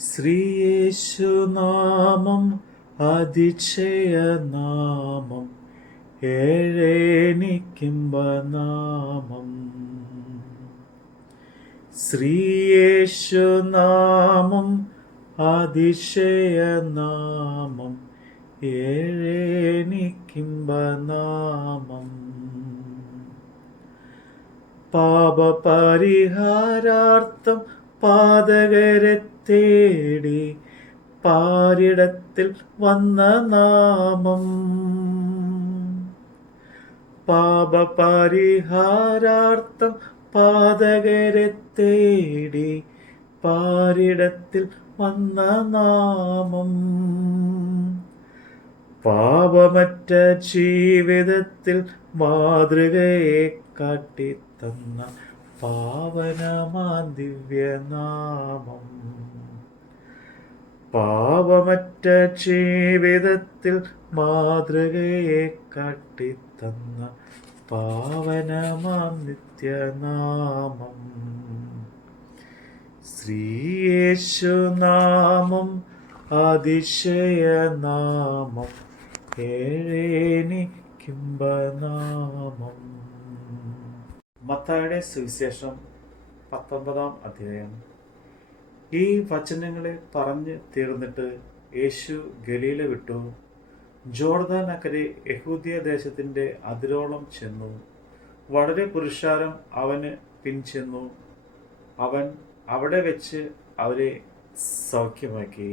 ശ്രീയേശുനാമം അതിശയനാമം ഏഴേനിക്കുംബനാമം. ശ്രീയേശുനാമം അതിശയനാമം ഏഴേനിക്കുംബനാമം. പാപപരിഹാരാർത്ഥം പാതകരെ തേടി പാരിടത്തിൽ വന്ന നാമം. പാപപരിഹാരാർത്ഥം പാതകരെ തേടി പാരിടത്തിൽ വന്ന നാമം. പാപമറ്റ ജീവിതത്തിൽ മാതൃകയെ കാട്ടിത്തന്ന പാവനമാ ദിവ്യനാമം. പാപമറ്റ ജീവിതത്തിൽ മാതൃകയെ കാട്ടിത്തന്ന പാവനമാം നിത്യനാമം. ശ്രീയേശുനാമം അതിശയനാമം ഏഴേനിക്കുംബനാമം. മത്തായിയുടെ സുവിശേഷം 19-ാം അധ്യായം. ഈ വചനങ്ങളെ പറഞ്ഞു തീർന്നിട്ട് യേശു ഗലീല വിട്ടു ജോർദാൻ അക്കരെ യഹൂദ്യ ദേശത്തിന്റെ അതിരോളം ചെന്നു. വളരെ പുരുഷാരം അവന് പിൻചെന്നു. അവൻ അവിടെ വെച്ച് അവരെ സൗഖ്യമാക്കി.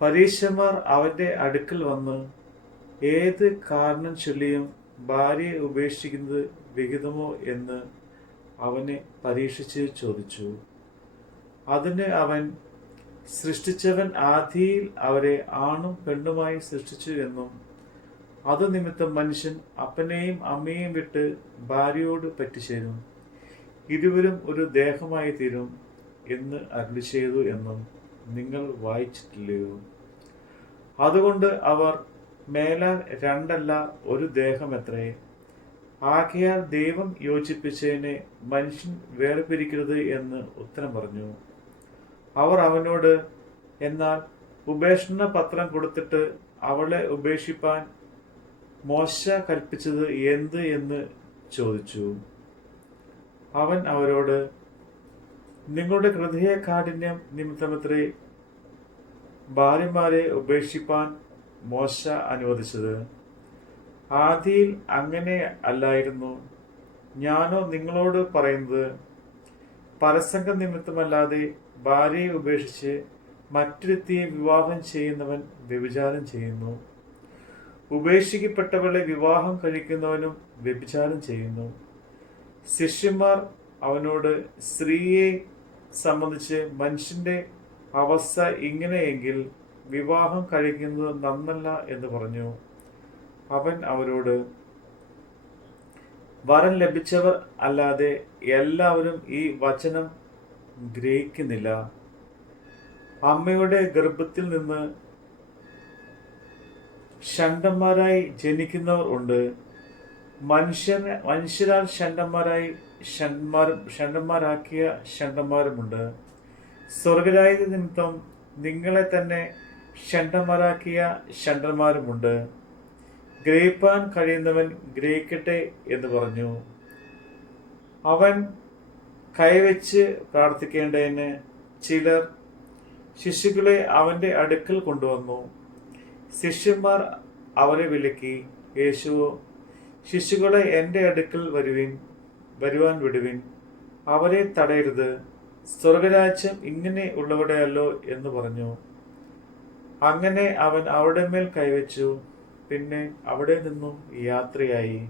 പരീശന്മാർ അവന്റെ അടുക്കൽ വന്ന് ഏത് കാരണം ചൊല്ലിയും ഭാര്യയെ ഉപേക്ഷിക്കുന്നത് വിഹിതമോ എന്ന് അവനെ പരീക്ഷിച്ച് ചോദിച്ചു. അതിന് അവൻ, സൃഷ്ടിച്ചവൻ ആദിയിൽ അവരെ ആണും പെണ്ണുമായി സൃഷ്ടിച്ചു എന്നും അത് നിമിത്തം മനുഷ്യൻ അപ്പനെയും അമ്മയെയും വിട്ട് ഭാര്യയോട് പറ്റിച്ചേരും, ഇരുവരും ഒരു ദേഹമായി തീരും എന്ന് അരുളി ചെയ്തു എന്നും നിങ്ങൾ വായിച്ചിട്ടില്ലയോ? അതുകൊണ്ട് അവർ മേലാൽ രണ്ടല്ല ഒരു ദേഹമത്രേ. ആകയാൽ ദൈവം യോജിപ്പിച്ചതിനെ മനുഷ്യൻ വേർപിരിക്കരുത് എന്ന് ഉത്തരം പറഞ്ഞു. അവർ അവനോട്, എന്നാൽ ഉപേക്ഷണ പത്രം കൊടുത്തിട്ട് അവളെ ഉപേക്ഷിപ്പാൻ മോശ കൽപ്പിച്ചത് എന്ത് എന്ന് ചോദിച്ചു. അവൻ അവരോട്, നിങ്ങളുടെ ഹൃദയകാഠിന്യം നിമിത്തമത്രേ ഭാര്യമാരെ ഉപേക്ഷിപ്പാൻ മോശ അനുവദിച്ചത്. ആദിയിൽ അങ്ങനെ അല്ലായിരുന്നു. ഞാനോ നിങ്ങളോട് പറയുന്നത്, പരസംഗ നിമിത്തമല്ലാതെ ഭാര്യയെ ഉപേക്ഷിച്ച് മറ്റൊരുത്തിയെ വിവാഹം ചെയ്യുന്നവൻ വ്യഭിചാരം ചെയ്യുന്നു. ഉപേക്ഷിക്കപ്പെട്ടവളെ വിവാഹം കഴിക്കുന്നവനും വ്യഭിചാരം ചെയ്യുന്നു. ശിഷ്യന്മാർ അവനോട്, സ്ത്രീയെ സംബന്ധിച്ച് മനുഷ്യന്റെ അവസ്ഥ ഇങ്ങനെയെങ്കിൽ വിവാഹം കഴിക്കുന്നത് നന്നല്ല എന്ന് പറഞ്ഞു. അവൻ അവരോട്, വരം ലഭിച്ചവർ അല്ലാതെ എല്ലാവരും ഈ വചനം ഗ്രഹിക്കുന്നില്ല. അമ്മയുടെ ഗർഭത്തിൽ നിന്ന് ഷണ്ഡന്മാരായി ജനിക്കുന്നവർ ഉണ്ട്. മനുഷ്യരാൽ ഷണ്ഡന്മാരാക്കിയ ഷണ്ഡന്മാരുമുണ്ട്. സ്വർഗരാജ്യ നിമിത്തം നിങ്ങളെ തന്നെ ഷണ്ഡന്മാരാക്കിയ ഷണ്ഡന്മാരുമുണ്ട്. ഗ്രഹിപ്പാൻ കഴിയുന്നവൻ ഗ്രഹിക്കട്ടെ എന്ന് പറഞ്ഞു. അവൻ കൈവച്ച് പ്രാർത്ഥിക്കേണ്ടതിന് ചിലർ ശിശുക്കളെ അവന്റെ അടുക്കൽ കൊണ്ടുവന്നു. ശിഷ്യന്മാർ അവരെ വിലക്കി. യേശുവോ, ശിശുക്കളെ എൻ്റെ അടുക്കൽ വരുവാൻ വിടുവിൻ, അവരെ തടയരുത്, സ്വർഗരാജ്യം ഇങ്ങനെ ഉള്ളവടെയല്ലോ എന്ന് പറഞ്ഞു. അങ്ങനെ അവൻ അവരുടെ മേൽ കൈവച്ചു. പിന്നെ അവിടെ നിന്നും യാത്രയായി.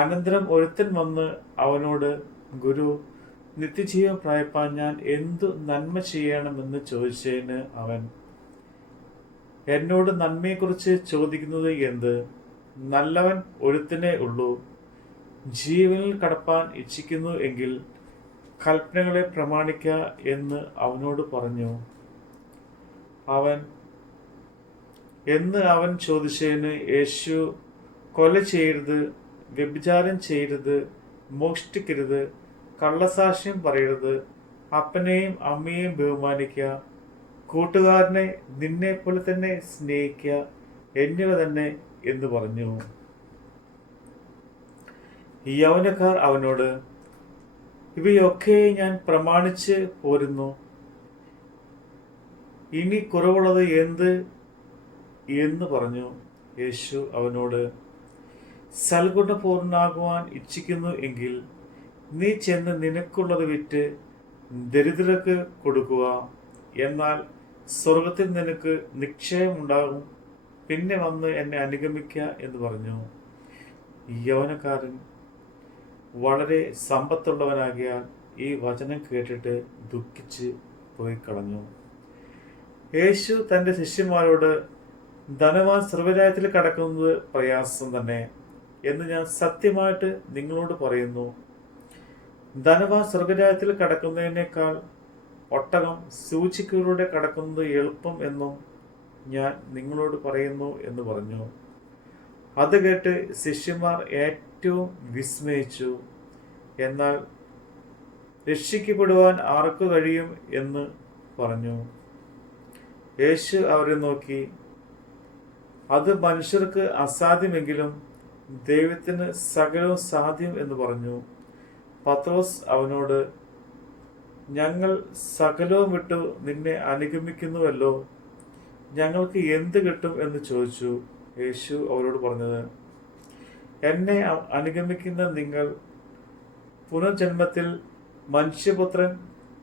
അനന്തരം ഒരുത്തൻ വന്ന് അവനോട്, ഗുരു, നിത്യജീവൻ പ്രാപിപ്പാൻ ഞാൻ എന്തു നന്മ ചെയ്യണമെന്ന് ചോദിച്ചതിന് അവൻ, എന്നോട് നന്മയെക്കുറിച്ച് ചോദിക്കുന്നത് എന്ത്? നല്ലവൻ ഒരുത്തനേ ഉള്ളൂ. ജീവനിൽ കടപ്പാൻ ഇച്ഛിക്കുന്നു എങ്കിൽ കൽപ്പനകളെ പ്രമാണിക്ക എന്ന് അവനോട് പറഞ്ഞു. അവൻ ചോദിച്ചതിന് യേശു, കൊല ചെയ്യരുത്, വ്യഭിചാരം ചെയ്യരുത്, മോഷ്ടിക്കരുത്, കള്ളസാക്ഷ്യം പറയരുത്, അപ്പനെയും അമ്മയെയും ബഹുമാനിക്കുക, കൂട്ടുകാരനെ നിന്നെ പോലെ തന്നെ സ്നേഹിക്കുക എന്നിവ തന്നെ എന്ന് പറഞ്ഞു. യൗവനക്കാർ അവനോട്, ഇവയൊക്കെ ഞാൻ പ്രമാണിച്ച് പോരുന്നു, ഇനി കുറവുള്ളത് എന്ത് എന്ന് പറഞ്ഞു. യേശു അവനോട്, സൽഗുണപൂർണ്ണനാകുവാൻ ഇച്ഛിക്കുന്നു എങ്കിൽ നീ ചെന്ന് നിനക്കുള്ളത് വിറ്റ് ദരിദ്രർക്ക് കൊടുക്കുക, എന്നാൽ സ്വർഗത്തിൽ നിനക്ക് നിക്ഷേപമുണ്ടാകും, പിന്നെ വന്ന് എന്നെ അനുഗമിക്കുക എന്ന് പറഞ്ഞു. യൗവനക്കാരൻ വളരെ സമ്പത്തുള്ളവനാകിയാൽ ഈ വചനം കേട്ടിട്ട് ദുഃഖിച്ച് പോയി കളഞ്ഞു. യേശു തൻ്റെ ശിഷ്യന്മാരോട്, ധനവാൻ സ്വർഗ്ഗരാജ്യത്തിൽ കടക്കുന്നത് പ്രയാസം തന്നെ എന്ന് ഞാൻ സത്യമായിട്ട് നിങ്ങളോട് പറയുന്നു. ധനവാൻ സ്വർഗ്ഗരാജ്യത്തിൽ കടക്കുന്നതിനേക്കാൾ ഒട്ടകം സൂചിക്കയിലൂടെ കടക്കുന്നത് എളുപ്പം എന്നും ഞാൻ നിങ്ങളോട് പറയുന്നു എന്ന് പറഞ്ഞു. അത് കേട്ട് ശിഷ്യന്മാർ ഏറ്റവും വിസ്മയിച്ചു. എന്നാൽ രക്ഷിക്കപ്പെടുവാൻ ആർക്കു കഴിയും എന്ന് പറഞ്ഞു. യേശു അവരെ നോക്കി, അത് മനുഷ്യർക്ക് അസാധ്യമെങ്കിലും ദൈവത്തിന് സകലവും സാധ്യം എന്ന് പറഞ്ഞു. പത്രോസ് അവനോട്, ഞങ്ങൾ സകലവും വിട്ടു നിന്നെ അനുഗമിക്കുന്നുവല്ലോ, ഞങ്ങൾക്ക് എന്ത് കിട്ടും എന്ന് ചോദിച്ചു. യേശു അവരോട് പറഞ്ഞത്, എന്നെ അനുഗമിക്കുന്ന നിങ്ങൾ പുനർജന്മത്തിൽ മനുഷ്യപുത്രൻ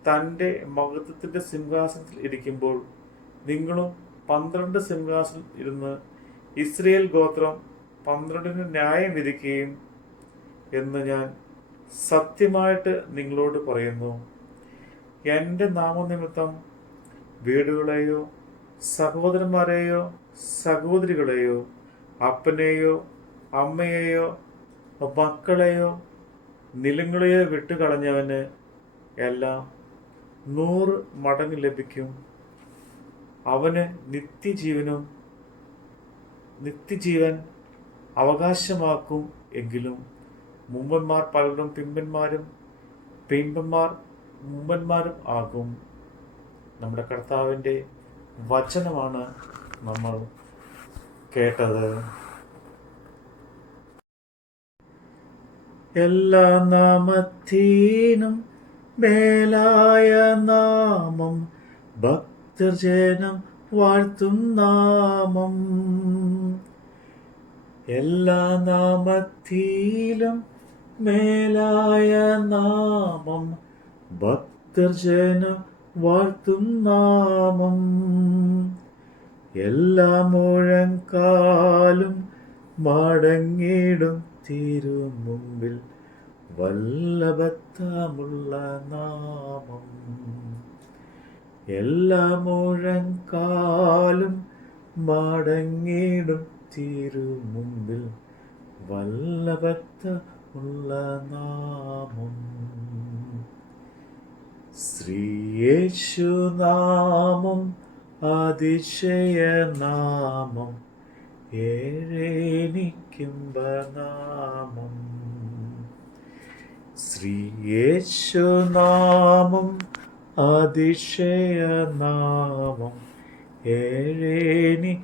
തൻ്റെ മഹത്വത്തിൻ്റെ സിംഹാസനത്തിൽ ഇരിക്കുമ്പോൾ നിങ്ങളും 12 സിംഹാസനത്തിൽ ഇരുന്ന് ഇസ്രയേൽ ഗോത്രം 12 ന്യായം വിധിക്കുകയും എന്ന് ഞാൻ സത്യമായിട്ട് നിങ്ങളോട് പറയുന്നു. എൻ്റെ നാമനിമിത്തം വീടുകളെയോ സഹോദരന്മാരെയോ സഹോദരികളെയോ അപ്പനെയോ അമ്മയെയോ മക്കളെയോ നിലങ്ങളെയോ വിട്ടുകളഞ്ഞവന് എല്ലാം 100 മടങ്ങ് ലഭിക്കും. അവന് നിത്യജീവൻ അവകാശമാക്കും. എങ്കിലും മുമ്പന്മാർ പലരും പിമ്പന്മാരും പിമ്പന്മാർ മുമ്പന്മാരും ആകും. നമ്മുടെ കർത്താവിൻ്റെ വചനമാണ് നമ്മൾ കേട്ടത്. എല്ലാ നാമത്തിനും മേലായ നാമം, ഭക്തജനം വാഴ്ത്തും നാമം. എല്ലാ നാമത്തിലും മേലായ നാമം, ഭക്തജനം വാഴ്ത്തും നാമം. എല്ലാ മുഴങ്കാലും മടങ്ങിടും തിരുമുമ്പിൽ വല്ലഭത്വമുള്ള നാമം. എല്ലാ മുഴങ്കാലും മടങ്ങിടും തിരുമുമ്പിൽ വല്ലഭത്വമുള്ള നാമം. ശ്രീയേശുനാമം അതിശയനാമം, ഏഴേനിക്കുംബനാമം. ശ്രീയേശുനാമം അതിശയനാമം, ഏഴേനിക്കുംബനാമം.